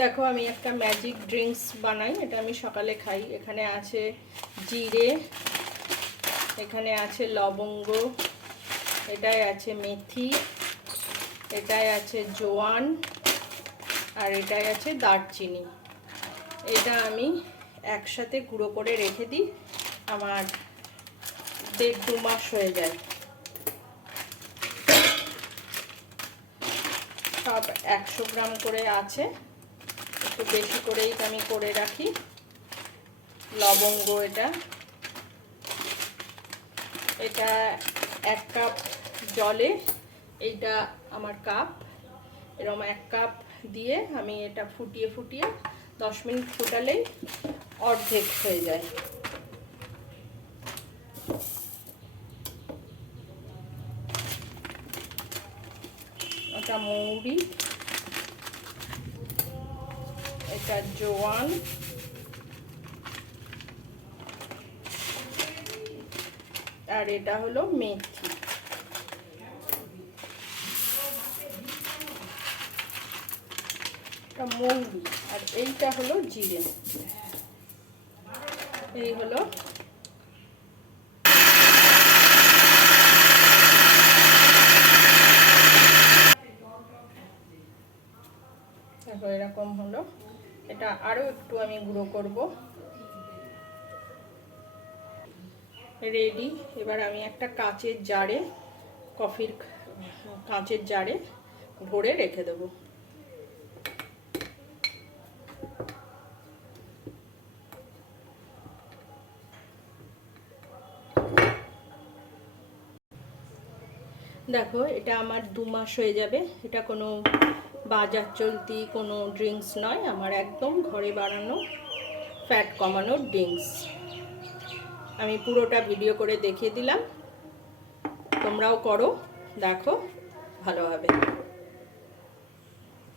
দেখো আমি একটা ম্যাজিক ড্রিঙ্কস বানাই, এটা আমি সকালে খাই। এখানে আছে জিরে, এখানে আছে লবঙ্গ, এটাই আছে মেথি, এটাই আছে জোয়ান, আর এটাই আছে দারচিনি। এটা আমি একসাথে গুঁড়ো করে রেখে দিই, আমার 1.5-2 মাস হয়ে যায়। সব 100 গ্রাম করে আছে, একটু বেশি করেই আমি করে রাখি। লবঙ্গ এটা 1 কাপ জলে, এইটা আমার কাপ, এরকম 1 কাপ দিয়ে আমি এটা ফুটিয়ে 10 মিনিট ফুটালেই অর্ধেক হয়ে যায়। এটা মৌরি, এটা জোয়ান, আর এটা হলো মেথি। এটা মৌরি, আর এইটা হলো জিরে। এই হলো দেখো, এরকম হলো। এটা আরো একটু আমি গুঁড়ো করব। রেডি। এবার আমি একটা কাঁচের জারে, কফির কাঁচের জারে ভরে রেখে দেবো। দেখো এটা আমার 2 মাস হয়ে যাবে। এটা কোনো বাজার চলতি কোনো ড্রিঙ্কস নয়, আমার একদম ঘরে বানানো ফ্যাট কমানোর ড্রিঙ্কস। আমি পুরোটা ভিডিও করে দেখিয়ে দিলাম, তোমরাও করো, দেখো, ভালো হবে।